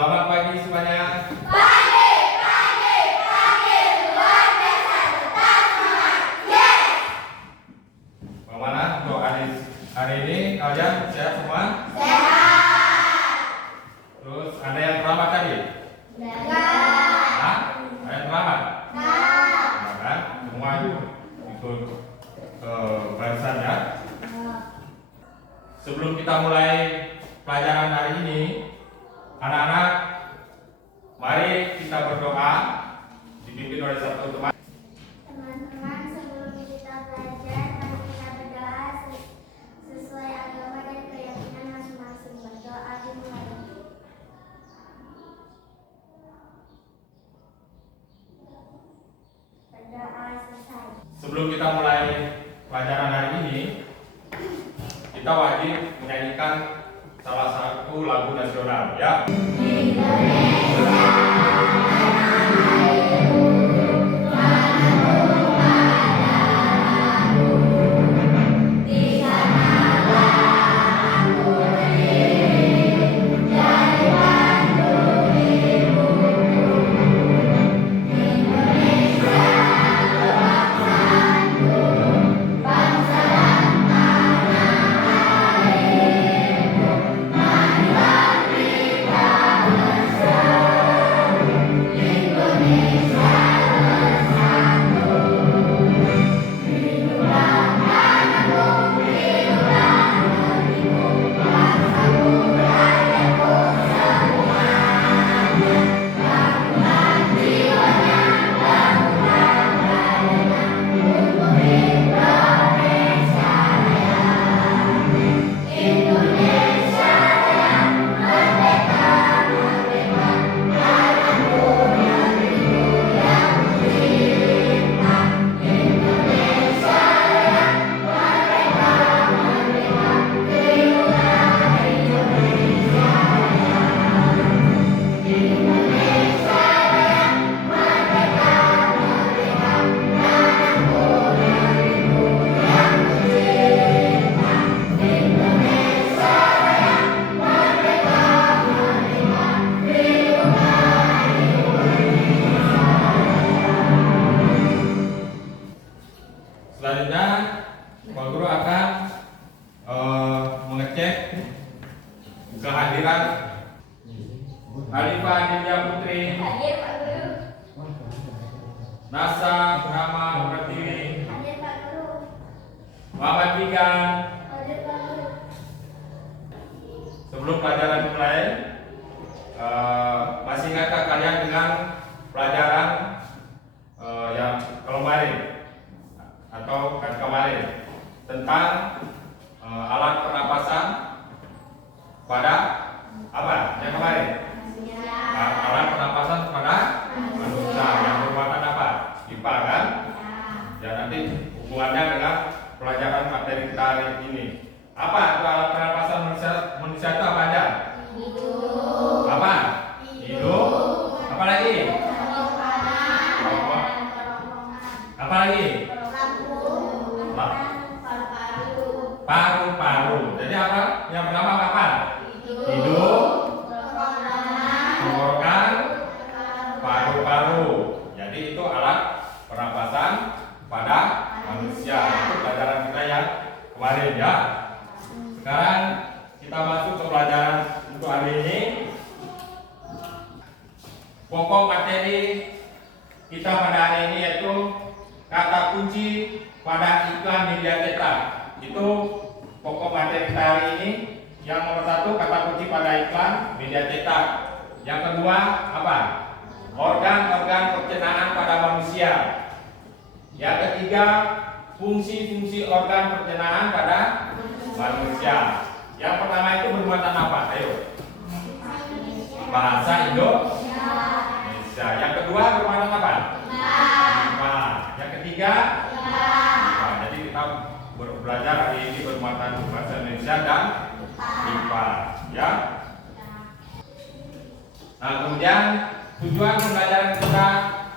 Selamat pagi semuanya. Pagi, luar biasa, tetap semangat, yes! Bagaimana untuk hari ini kalian sehat semua? Sehat! Terus ada yang terlambat tadi? Enggak! Hah? Ada yang terlambat? Enggak! Nah, kan? Semua ikut barisan ya. Sebelum kita mulai pelajaran hari ini, anak-anak, mari kita berdoa dipimpin oleh satu teman. Teman-teman, sebelum kita belajar, mari kita berdoa sesuai agama dan keyakinan masing-masing. Berdoa dimulai. Berdoa selesai. Sebelum kita mulai pelajaran hari ini, kita wajib menyanyikan salah satu lagu nasional ya. Selanjutnya, Pak Guru akan mengecek kehadiran Alifah Dinda Putri, Hadir Pak Guru. Nasa Rama Pertiwi, Hadir Pak Guru. Muhammad Bigan. Hadir Pak Guru. Sebelum pelajaran dimulai, masih ingatkah kalian dengan pelajaran yang kemarin atau kan kemarin tentang alat pernapasan pada apa yang kemarin? Alat pernapasan pada manusia yang bermuatan apa? IPA kan? Ya, nanti hubungannya dengan pelajaran materi kita hari ini. Apa itu alat pernapasan manusia itu apa aja? Hidup. Apa? Hidup. Apa lagi? Apa lagi? Paru-paru. Jadi apa? Yang pertama apa? Hidup, tenggorokan, paru-paru. Jadi itu alat pernapasan pada manusia. Itu pelajaran kita yang kemarin ya. Sekarang kita masuk ke pelajaran untuk hari ini. Pokok materi kita pada hari ini yaitu kata kunci pada iklan media cetak. Itu pokok materi kita hari ini. Yang nomor satu, kata kunci pada iklan media cetak. Yang kedua apa? Organ-organ pencernaan pada manusia. Yang ketiga, fungsi-fungsi organ pencernaan pada manusia. Yang pertama itu bermuatan apa? Ayo. Bahasa Indonesia. Yang kedua bermuatan apa? Yang ketiga, jadi kita belajar hari ini bermuatan bahasa Indonesia dan IPA, ya. Nah, kemudian tujuan pembelajaran kita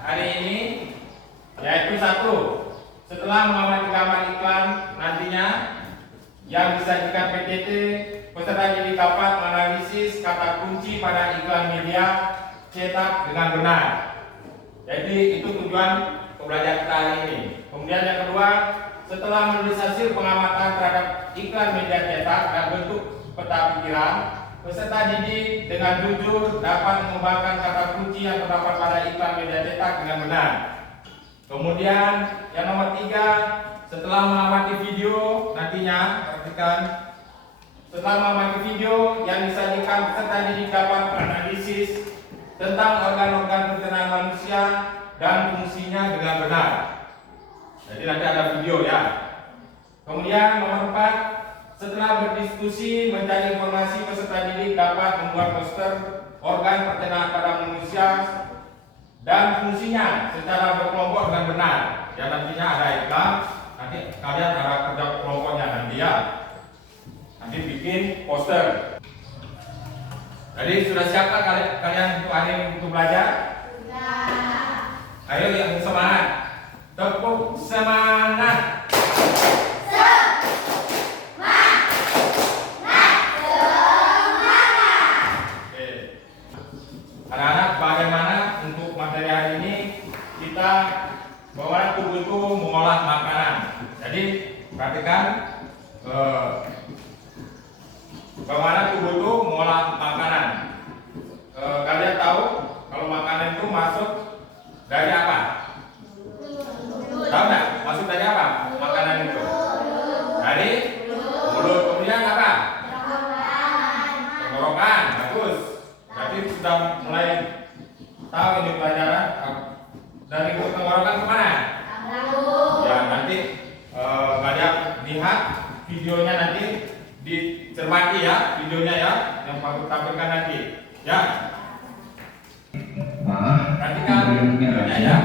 hari ini yaitu satu, setelah mengamati gambar iklan nantinya yang disajikan PTT, peserta jadi dapat menganalisis kata kunci pada iklan media cetak dengan benar. Jadi itu tujuan pembelajaran kita hari ini. Kemudian yang kedua, setelah menulis hasil pengamatan terhadap iklan media cetak dan bentuk peta pikiran, peserta didik dengan jujur dapat mengembangkan kata kunci yang terdapat pada iklan media cetak dengan benar. Kemudian yang nomor 3, setelah mengamati video, nantinya perhatikan, setelah mengamati video yang disajikan, peserta didik dapat menganalisis tentang organ-organ pencernaan manusia dan fungsinya dengan benar. Jadi nanti ada video ya. Kemudian nomor 4, setelah berdiskusi mencari informasi, peserta didik dapat membuat poster organ pencernaan pada manusia dan fungsinya secara berkelompok dengan benar. Ya nantinya ada iklan, nanti kalian ada kerja kelompoknya nanti ya. Nanti bikin poster. Jadi sudah siapkah kalian untuk hari ini untuk belajar? Sudah. Ayo yang semangat. Tepuk semangat. Oke. Anak-anak, bagaimana untuk materi hari ini kita bagaimana tubuh itu mengolah makanan. Jadi perhatikan bagaimana tubuh itu mengolah makanan. Kalian tahu kalau makanan itu masuk dari apa? Tahu nggak? Masuk dari apa? Makanan itu dari mulut. Kemudian apa? Tenggorokan. Bagus. Berarti sudah mulai tahu ini pelajaran. Dari mulut tenggorokan kemana? Ya nanti kalian lihat videonya nanti, dicermati ya videonya ya, yang Pak tampilkan nanti ya. Perhatikan videonya ya.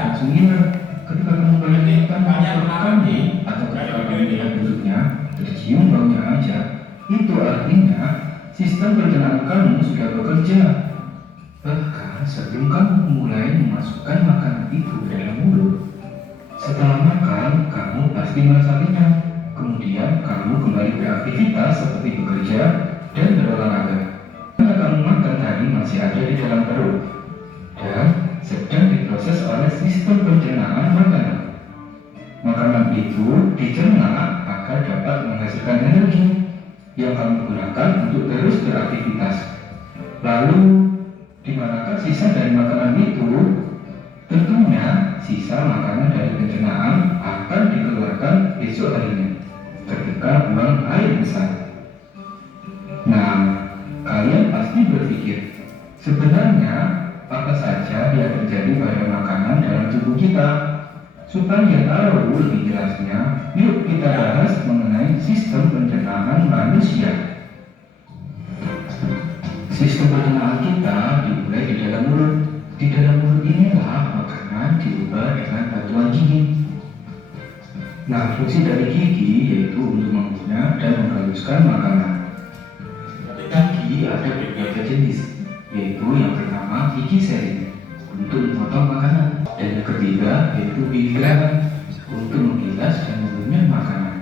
Ketika kamu bayangkan mengamati atau ketika kamu melihat bentuknya, tercium baunya aja, itu artinya sistem pencernaan kamu sudah bekerja. Bahkan sebelum kamu mulai memasukkan makanan itu ke dalam mulut, setelah makan kamu pasti merasa kenyang. Kemudian kamu kembali beraktivitas seperti bekerja dan berolahraga. Karena kamu makan tadi masih ada di dalam perut dan sedang diproses oleh sistem pencernaan makanan. Makanan itu dicerna agar dapat menghasilkan energi yang kamu gunakan untuk terus beraktivitas. Lalu, di manakah sisa dari makanan itu? Tentunya sisa makanan dari pencernaan akan dikeluarkan besok harinya ketika buang air besar. Nah, kalian pasti berpikir, sebenarnya apa saja yang terjadi pada makanan dalam tubuh kita? Supaya tahu lebih jelasnya, yuk kita bahas mengenai sistem pencernaan manusia. Sistem pencernaan kita dimulai di dalam mulut. Di dalam mulut inilah makanan diubah dengan batuan gigi. Nah, fungsi dari gigi yaitu untuk mengunyah dan menghaluskan makanan. Gigi ada beberapa jenis, yaitu yang pertama gigi seri untuk memotong makanan, dan yang ketiga yaitu gigi garam untuk menggilas dan mengunyah makanan.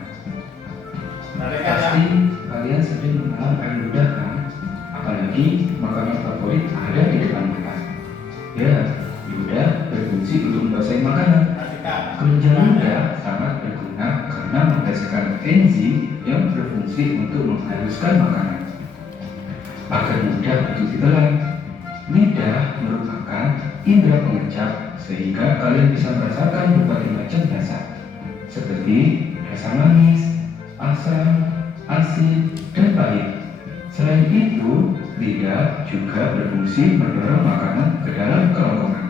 Pasti kalian sering mengenal air ludah kan? Apalagi makanan favorit ada di depan mata. Ya, ludah berfungsi untuk membasahi makanan. Kelenjar ludah sangat berguna karena menghasilkan enzim yang berfungsi untuk menghaluskan makanan agar mudah untuk ditelan. Lidah merupakan indera pengencap sehingga kalian bisa merasakan berbagai macam rasa seperti rasa manis, asam, asin, dan pahit. Selain itu, lidah juga berfungsi mendorong makanan ke dalam kerongkongan.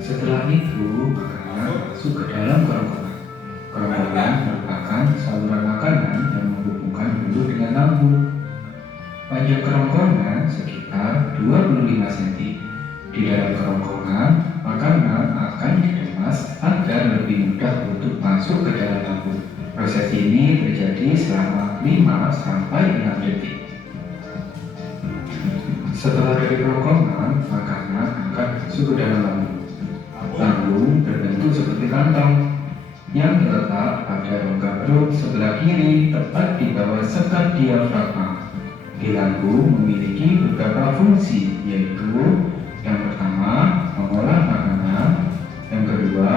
Setelah itu, makanan masuk ke dalam kerongkongan. Kerongkongan merupakan saluran makanan yang menghubungkan mulut dengan lambung. Panjang kerongkongan sekitar 25 cm. Di dalam kerongkongan, makanan akan dikemas agar lebih mudah untuk masuk ke dalam lambung. Proses ini terjadi selama 5 sampai 6 detik. Setelah dari kerongkongan, makanan akan masuk ke dalam lambung. Lambung berbentuk seperti kantong yang terletak pada rongga perut sebelah kiri tepat di bawah sekat diafragma. Gelangku memiliki beberapa fungsi, yaitu yang pertama, mengolah makanan, yang kedua,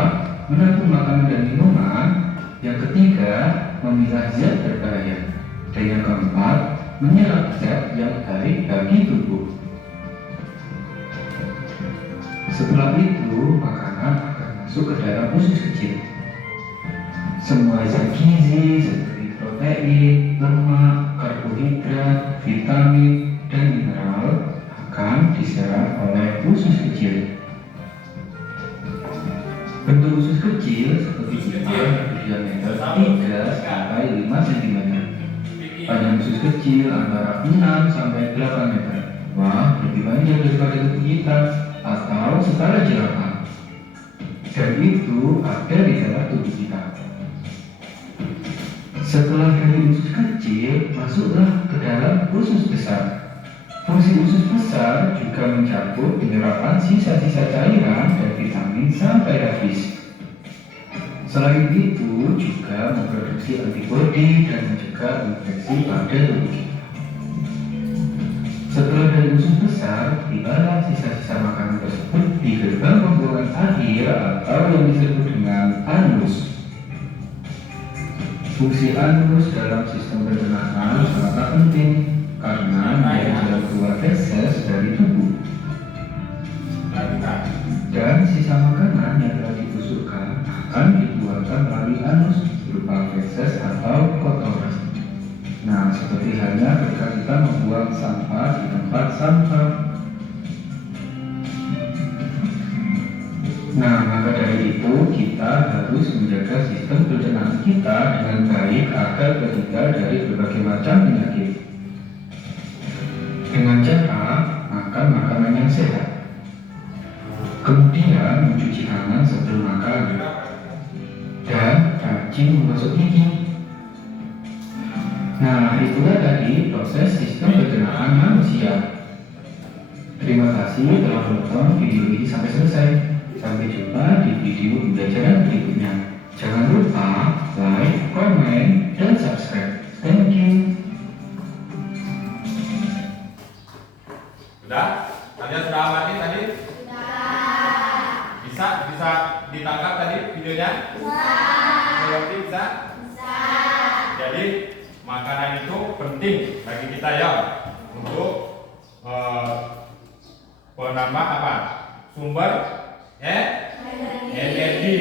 menampung makanan dan minuman, yang ketiga, memilah zat berbahaya, dan yang keempat, menyerap zat yang baik bagi tubuh. Setelah itu, makanan akan masuk ke dalam usus kecil. Semua zat gizi seperti protein, lemak, karbohidrat, vitamin, dan mineral akan diserap oleh usus kecil. Bentuk usus kecil seperti pipa berdiameter 3 sampai 5 cm. Panjang usus kecil antara 6 sampai 8 meter. Wah, lebih panjang daripada tubuh kita atau setara jerapah. Dan itu ada di dalam tubuh kita. Setelah dari usus kecil, masuklah ke dalam usus besar. Fungsi usus besar juga mencakup penyerapan sisa-sisa cairan dan vitamin sampai habis. Selain itu, juga memproduksi antibodi dan mencegah infeksi pada tubuh kita. Setelah dari usus besar, tibalah sisa-sisa makanan tersebut di gerbang pembuangan akhir atau yang disebut dengan anus. Fungsi anus dalam sistem pencernaan sangatlah penting karena dia jalan keluar feses dari tubuh. Dan sisa makanan yang telah dibusukkan akan dibuangkan melalui anus berupa feses atau kotoran. Nah, seperti halnya ketika kita membuang sampah di tempat sampah. Nah, maka dari itu kita harus menjaga sistem pencernaan kita dengan baik agar terhindar dari berbagai macam penyakit. Dengan cara makan makanan yang sehat, kemudian mencuci tangan sebelum makan, dan rajin menggosok gigi. Nah, itulah tadi proses sistem pencernaan manusia. Terima kasih telah menonton video ini sampai selesai. Sampai jumpa di video pembelajaran berikutnya. Jangan lupa like, komen, dan subscribe. Thank you. Sudah? Kalian sudah amati tadi? Sudah. Bisa ditangkap tadi videonya? Bisa. Bisa? Jadi makanan itu penting bagi kita ya untuk penambah apa? Sumber energi.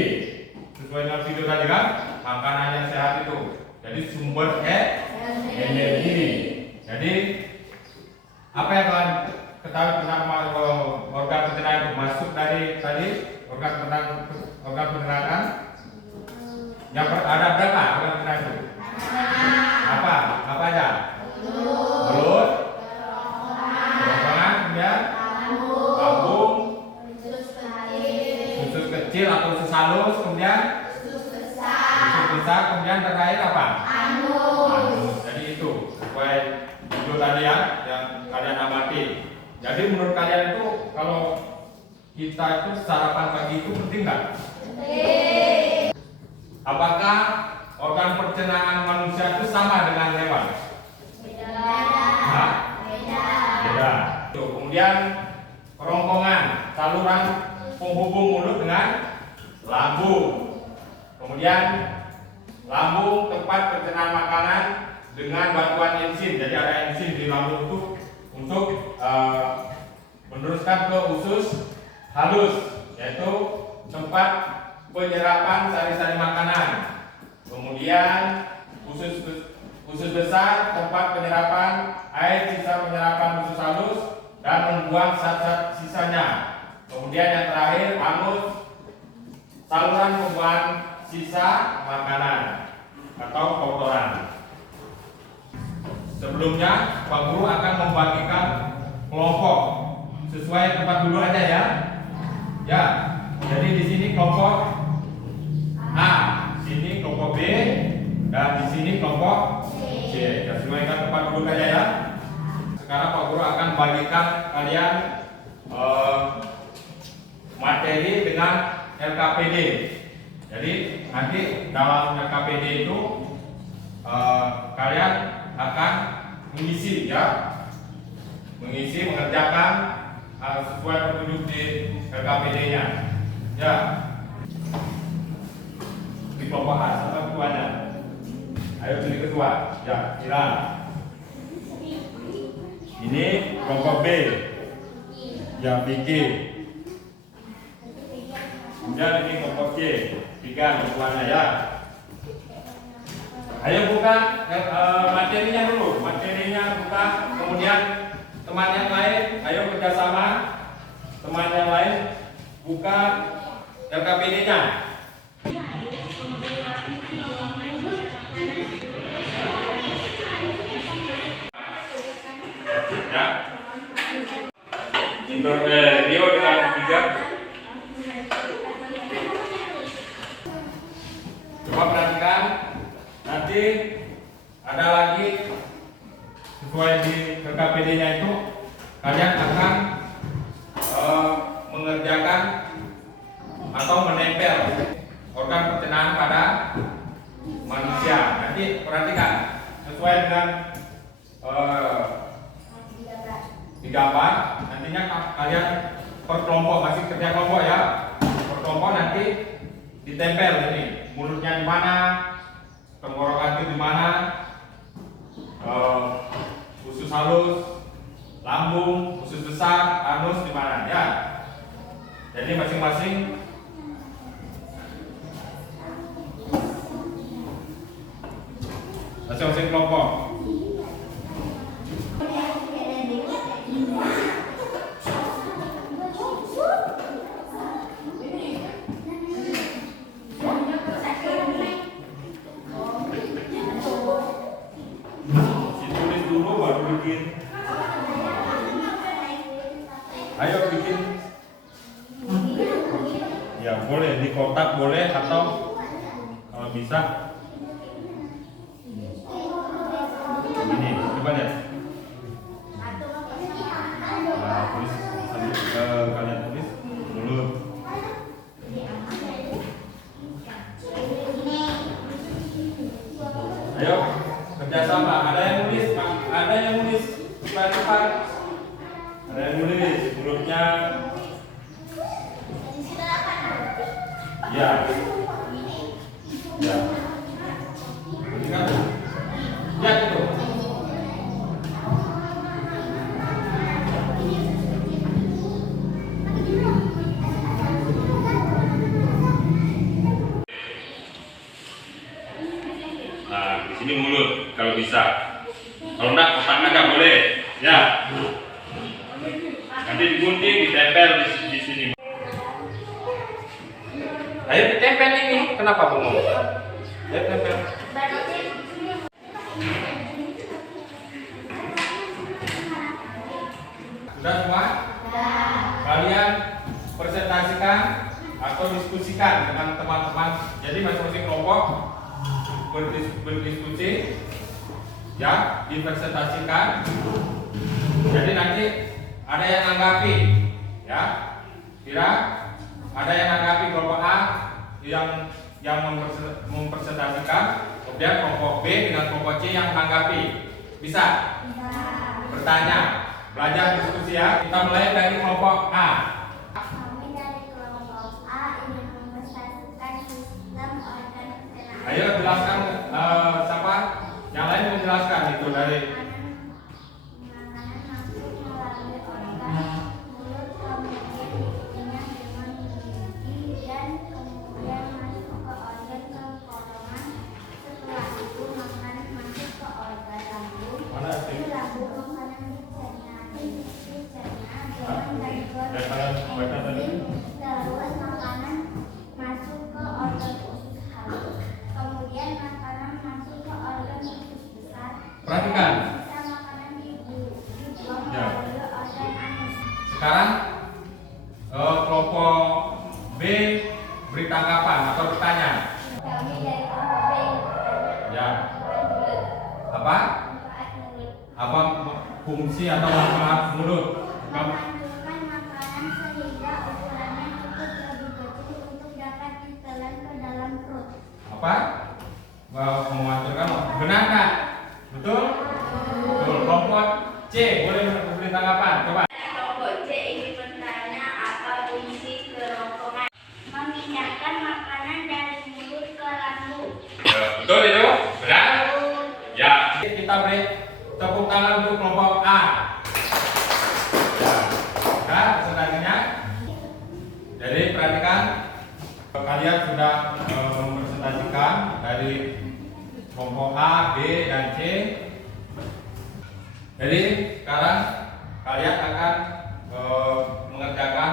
Sesuai dengan video tadi kan, makanan yang sehat itu. Jadi sumber energi. Jadi apa yang kalian ketahui tentang organ pencernaan itu masuk dari tadi organ pencernaan? Yang ada berapa organ pencernaan itu? Apa aja? Mulut, kerongkongan, kemudian lambung, usus kecil atau usus halus, kemudian usus besar, kemudian terakhir apa? Anus. Jadi itu sesuai video tadi ya yang kalian amati. Jadi menurut kalian itu kalau kita itu sarapan pagi itu penting nggak? Penting. Apakah organ pencernaan manusia itu sama dengan hewan? Beda. Beda. Kemudian kerongkongan, saluran penghubung mulut dengan lambung. Kemudian lambung tempat pencernaan makanan dengan bantuan enzim. Jadi ada enzim di lambung itu untuk meneruskan ke usus halus, yaitu tempat penyerapan sari-sari makanan. Kemudian usus besar tempat penyerapan air sisa penyerapan usus halus dan membuang zat-zat sisanya. Kemudian yang terakhir anus, saluran pembuangan sisa makanan atau kotoran. Sebelumnya Pak Guru akan membagikan kelompok sesuai tempat duduk aja ya. Ya. Jadi di sini kelompok A, sini kelompok B, dan di sini kelompok C. Sesuaikan tempat duduk aja ya. Sekarang Pak Guru akan bagikan kalian materi dengan LKPD. Jadi nanti dalam LKPD itu kalian akan mengisi ya mengisi, mengerjakan sesuai petunjuk di LKPD-nya. Ya. Di kelompok A sama ketuanya. Ayo pilih ketua. Ya, silakan. Ini kelompok B. Ya, Vicky. Kemudian ini kelompok C. 3 ketuanya ya. Ayo buka materinya dulu. Materinya buka. Kemudian teman yang lain, ayo kerjasama. Teman yang lain buka LKPD-nya. Ya. Rio dengan 3. Coba perhatikan. Nanti ada lagi sesuai di LKPD-nya itu kalian akan mengerjakan atau menempel organ pencernaan pada manusia. Nanti perhatikan sesuai dengan digambar. Nantinya kalian per kelompok, masih kerja kelompok ya. Per kelompok nanti ditempel ini mulutnya di mana, tenggorokan itu di mana, usus halus, lambung, usus besar, anus di mana ya. Jadi masing-masing kelompok. Ditulis dulu baru bikin. Ayo bikin. Ya boleh di kotak boleh atau kalau bisa ini coba lihat. Nah, tulis sambil kalian tulis mulut. Ayo kerjasama. Ada yang nulis, cepat. Ada yang nulis mulutnya. Ya. Ya. Kan? Lihat itu. Nah, di sini mulut kalau bisa. Kalau enggak kotak aja boleh. Ya. Nanti digunting, ditempel di sini. Ayo ditempel ini. Kenapa bengong? Ayo tempel. Sudah semua? Kalian presentasikan atau diskusikan dengan teman-teman. Jadi masing-masing kelompok berdiskusi, ya, dipresentasikan. Jadi nanti ada yang anggapi, ya. Kira ada yang anggapi kelompok A yang mempresentasikan, kemudian kelompok B dengan kelompok C yang menanggapi. Bisa? Bertanya, belajar diskusi ya. Kita mulai dari kelompok A. Kami dari kelompok A ingin mempresentasikan sistem organ pencernaan. Ayo jelaskan siapa? Yang lain menjelaskan itu dari Makanan masuk melalui organ mulut, kemudian dikunyah dengan gigi dan kemudian masuk ke organ kerongkongan. Setelah itu makanan masuk ke organ lambung. mana sih? Di lambung makanan dicerna dengan terus makanan masuk ke organ usus halus. Kemudian makanan masuk ke organ usus besar. Perhatikan. Sisa makanan dibuang Ya. melalui organ anus. Sekarang kelompok B beri tanggapan atau bertanya. Kami dari kelompok B Ya. mulut. Apa? Manfaat mulut. Apa fungsi atau manfaat mulut? Memanjurkan makanan sehingga ukurannya cukup lebih kecil untuk dapat ditelan ke dalam perut. Apa? Mengaturkan benar nggak? Betul? Betul. Kelompok C boleh memberi tanggapan. kalian sudah mempresentasikan dari kelompok A, B, dan C. Jadi sekarang kalian akan mengerjakan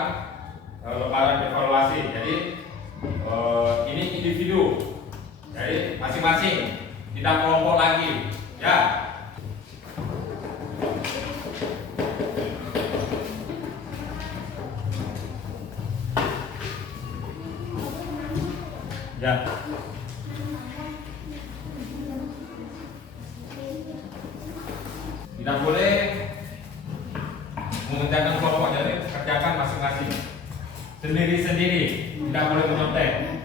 lembaran evaluasi. Jadi ini individu. Jadi masing-masing, tidak kelompok lagi, ya. Ya. Tidak boleh mengerjakan kelompok, jadi kerjakan masing-masing, sendiri-sendiri, tidak boleh menyontek.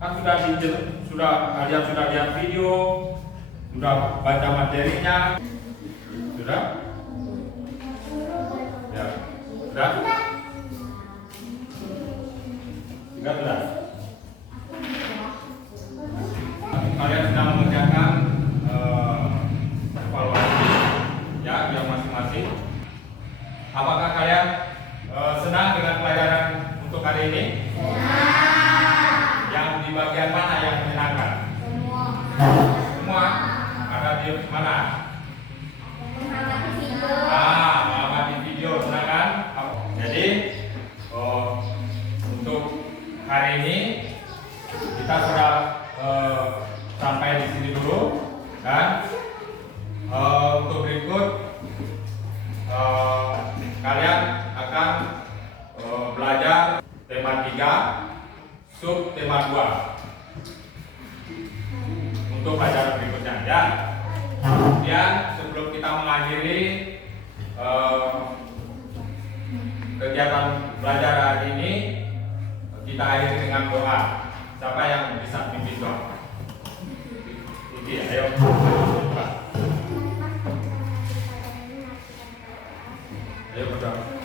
Kan kalian sudah lihat video, sudah baca materinya, sudah? Ya, sudah? Sudah. Kalian sudah mengerjakan evaluasi, ya, yang masing-masing. Apakah kalian senang dengan pelajaran untuk hari ini? Yang di bagian mana yang menyenangkan? Semua. Ada di mana? Mengamati video, senang kan? Jadi untuk hari ini kita sudah sampai di sini dulu, dan untuk berikut kalian akan belajar tema 3 sub tema 2 untuk pelajaran berikutnya, ya. Kemudian sebelum kita mengakhiri kegiatan belajar hari ini, kita akhiri dengan doa. Siapa yang bisa pimpin doa? Ayo. Ayo berdoa.